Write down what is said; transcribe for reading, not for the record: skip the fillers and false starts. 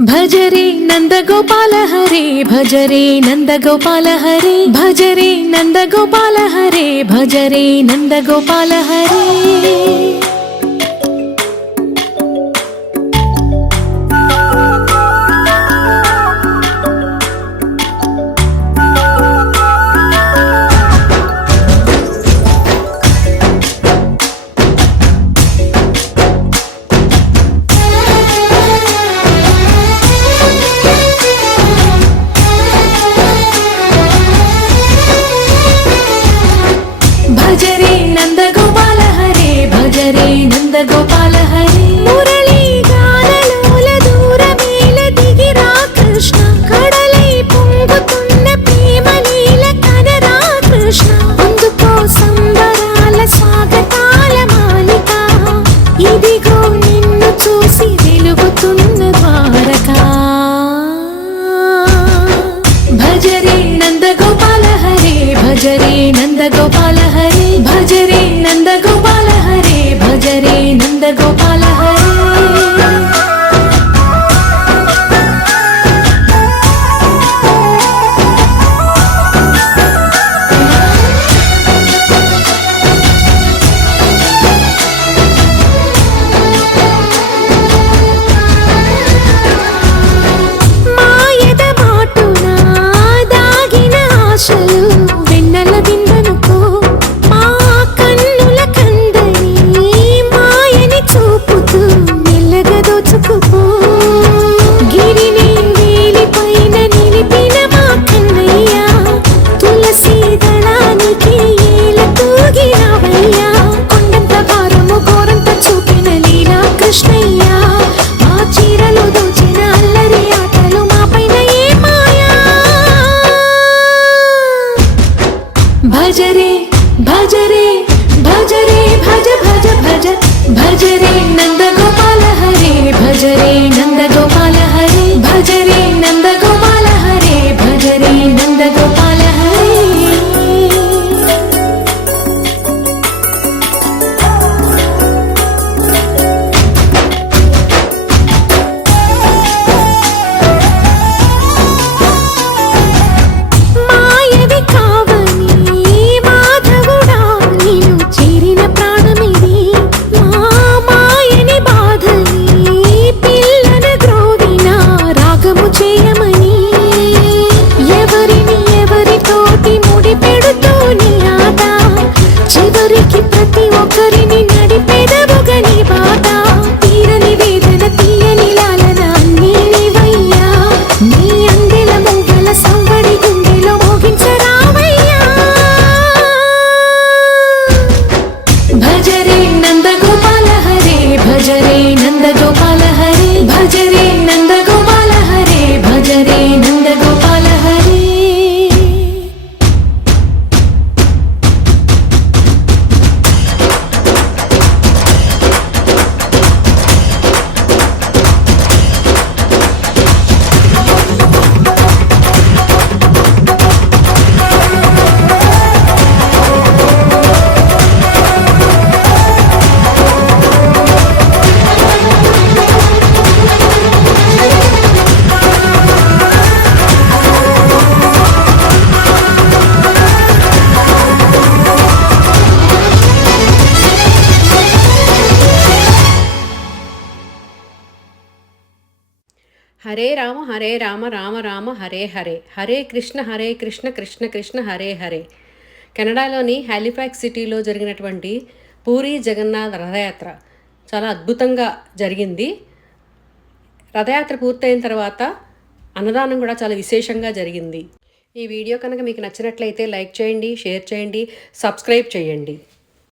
భజరే నందగోపాల హరే భజరే నందగోపాల హరే భజరే నందగోపాల హరే భజరే నందగోపాల హరే భజరే నందగోపాల హరే భజరే నందగోపాల హరే మురళీ గానలోల దూరమేల దిగిరా కృష్ణ కడలై పొంగుతున్న ప్రేమలీల కనరా కృష్ణ అందుకో సంబరాల స్వాగతాల మాలిక ఇదిగో నిన్ను చూసి వెలుగుతున్న ద్వారకా భజరే నందగోపాల హరే భజరే నందగోపాల హరే భజరే నందగోపాల హరే భజరే నందగోపాల హరే మాయద మాటున దాగిన ఆశలు వెన్నెల దిందనుకో మా కన్నుల కందని మాయని చూపుతూ మెల్లగా దోచుకుపో గిరిని వేలిపైన నిలిపిన మా కన్నయ్య తులసి దళానికి ఏల తూగినవయ్యా కొండంత భారము గోరంత చూపిన లీలా కృష్ణయ్య మా చీరలు దోచిన అల్లరి ఆటలు మా పైన ఏ మాయా భజరే భజరే భజరే భజ భజ భజ భజరే నందగోపాల హరే భజరే నందగోపాల హరే భజరే నందగోపాల హరే భజరే నందగోపాల హరే మాయవి కావని మాధవుడా నీను చేరిన ప్రాణమిది మా మాయని బాధని పిల్లన గ్రోవిన రాగము చేయమని ఎవరిని ఎవరితోటి ముడి పెడుతూ నీ ఆట చివరికి ప్రతి ఒక్కరిని నడిపెదవుగా నీ బాట తీరని వేదన తీయని లాలన అన్నీ నీవయ్యా నీ అందెల ముంగల సంవడి గుండెలో మోగించరావయ్యా భజరే నందగోపాల హరే భజరే నందగోపాల హరే భజరే నందగోపాల హరే భజరే నందగోపాల హరే హరే రామ రామ రామ హరే హరే హరే కృష్ణ కృష్ణ కృష్ణ హరే హరే. కెనడాలోని హాలిఫాక్స్ సిటీలో జరిగినటువంటి పూరీ జగన్నాథ్ రథయాత్ర చాలా అద్భుతంగా జరిగింది. రథయాత్ర పూర్తయిన తర్వాత అన్నదానం కూడా చాలా విశేషంగా జరిగింది. ఈ వీడియో కనుక మీకు నచ్చినట్లయితే లైక్ చేయండి, షేర్ చేయండి, సబ్స్క్రైబ్ చేయండి.